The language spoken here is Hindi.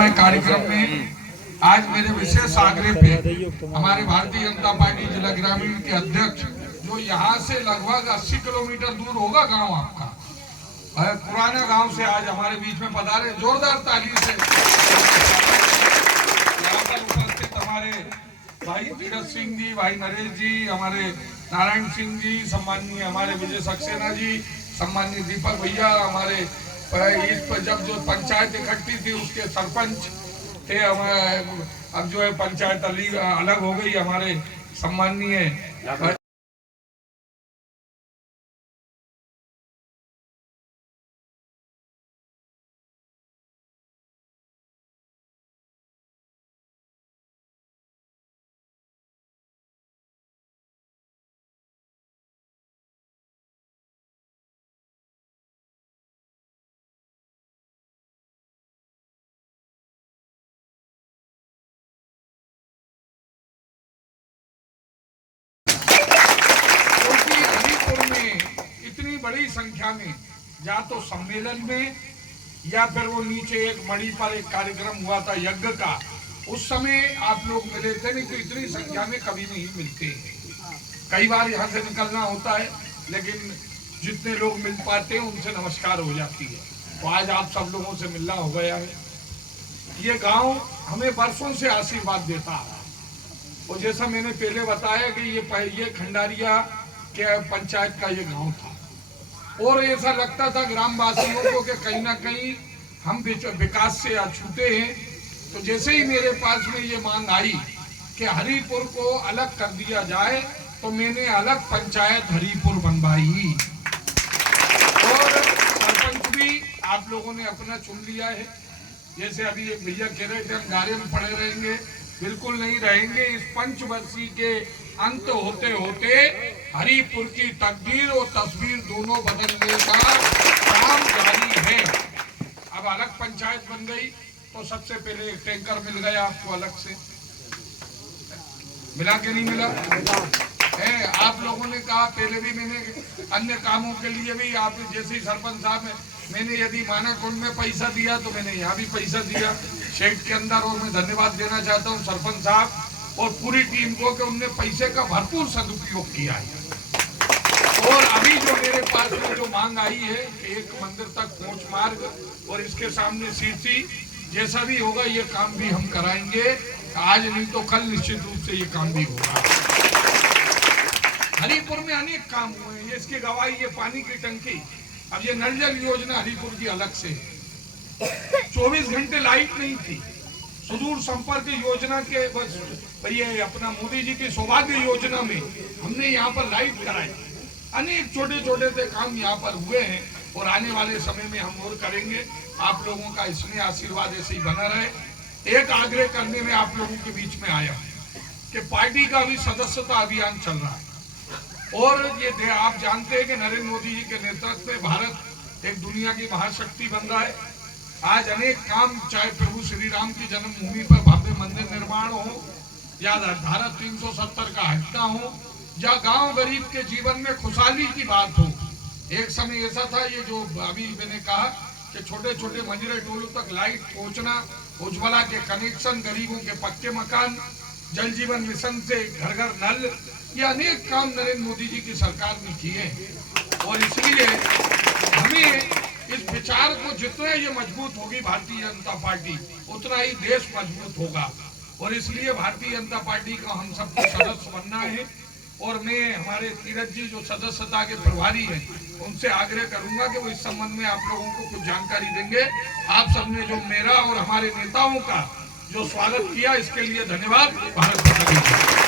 कार्यक्रम में आज मेरे विशेष आग्रह पे हमारे भारतीय जनता पार्टी जिला ग्रामीण के अध्यक्ष, जो यहाँ से लगभग 80 किलोमीटर दूर होगा गांव आपका, पुराना गांव से आज हमारे बीच में पधारे, जोरदार ताली से। यहाँ पर उपस्थित हमारे भाई तीरथ सिंह जी, भाई नरेश जी, हमारे नारायण सिंह जी, सम्माननीय हमारे विजय सक्सेना जी, सम्माननीय दीपक भैया, हमारे इस पर जब जो पंचायत इकट्ठी थी उसके सरपंच थे, अब जो है पंचायत अलग हो गई, हमारे सम्माननीय बड़ी संख्या में या तो सम्मेलन में या फिर वो नीचे एक मणि पर एक कार्यक्रम हुआ था यज्ञ का, उस समय आप लोग मिले थे, नहीं तो इतनी संख्या में कभी नहीं मिलते हैं। कई बार यहाँ से निकलना होता है, लेकिन जितने लोग मिल पाते हैं उनसे नमस्कार हो जाती है। तो आज आप सब लोगों से मिलना हो गया है। ये गांव हमें बरसों से आशीर्वाद देता है, और जैसा मैंने पहले बताया कि ये खंडारिया के पंचायत का ये गाँव था, और ऐसा लगता था ग्रामवासियों को कि कहीं ना कहीं हम विकास से अछूते हैं। तो जैसे ही मेरे पास में ये मांग आई कि हरिपुर को अलग कर दिया जाए, तो मैंने अलग पंचायत हरिपुर बनवाई, और सरपंच भी आप लोगों ने अपना चुन लिया है। जैसे अभी एक भैया कह रहे थे हम गारे में पड़े रहेंगे, बिल्कुल नहीं रहेंगे। इस पंचवर्षीय के अंत होते होते हरिपुर की तकदीर और तस्वीर दोनों बदलने का काम जारी है। अब अलग पंचायत बन गई, तो सबसे पहले एक टैंकर मिल गया आपको अलग से, मिला के नहीं मिला है। आप लोगों ने कहा, पहले भी मैंने अन्य कामों के लिए भी आप जैसे ही सरपंच साहब मैंने यदि माना कुंड में पैसा दिया, तो मैंने यहाँ भी पैसा दिया शेड के अंदर, और मैं धन्यवाद देना चाहता हूँ सरपंच साहब और पूरी टीम को कि उनने पैसे का भरपूर सदुपयोग किया है। और अभी जो मेरे पास में जो मांग आई है कि एक मंदिर तक पहुंच मार्ग और इसके सामने सीसी, जैसा भी होगा ये काम भी हम कराएंगे, आज नहीं तो कल निश्चित रूप से ये काम भी होगा। हरिपुर में अनेक काम हुए हैं, इसकी गवाही ये पानी की टंकी। अब ये नल जल योजना हरिपुर की अलग से, 24 घंटे लाइट नहीं थी। सुदूर संपर्क योजना के ये अपना मोदी जी की सौभाग्य योजना में हमने यहाँ पर लाइट कराई। अनेक छोटे छोटे से काम यहाँ पर हुए हैं, और आने वाले समय में हम और करेंगे। आप लोगों का इसमें आशीर्वाद ऐसे ही बना रहे। एक आग्रह करने में आप लोगों के बीच में आया कि पार्टी का अभी सदस्यता अभियान चल रहा है, और ये आप जानते हैं कि नरेंद्र मोदी जी के नेतृत्व में भारत एक दुनिया की महाशक्ति बन रहा है। आज अनेक काम, चाहे प्रभु श्री राम की जन्मभूमि पर भव्य मंदिर निर्माण हो, या धारा 370 का हटना हो, या गांव गरीब के जीवन में खुशहाली की बात हो। एक समय ऐसा था, ये जो अभी मैंने कहा कि छोटे छोटे मंजरे टोलों तक लाइट पहुंचना, उज्ज्वला के कनेक्शन, गरीबों के पक्के मकान, जल जीवन मिशन से घर घर नल, ये अनेक काम नरेंद्र मोदी जी की सरकार ने किए हैं। और इसलिए हमें इस विचार को, जितना ये मजबूत होगी भारतीय जनता पार्टी, उतना ही देश मजबूत होगा। और इसलिए भारतीय जनता पार्टी का हम सबको सदस्य बनना है। और मैं हमारे तीरथ जी जो सदस्यता के प्रभारी हैं, उनसे आग्रह करूंगा कि वो इस संबंध में आप लोगों को कुछ जानकारी देंगे। आप सबने जो मेरा और हमारे नेताओं का जो स्वागत किया, इसके लिए धन्यवाद। भारत माता की जय।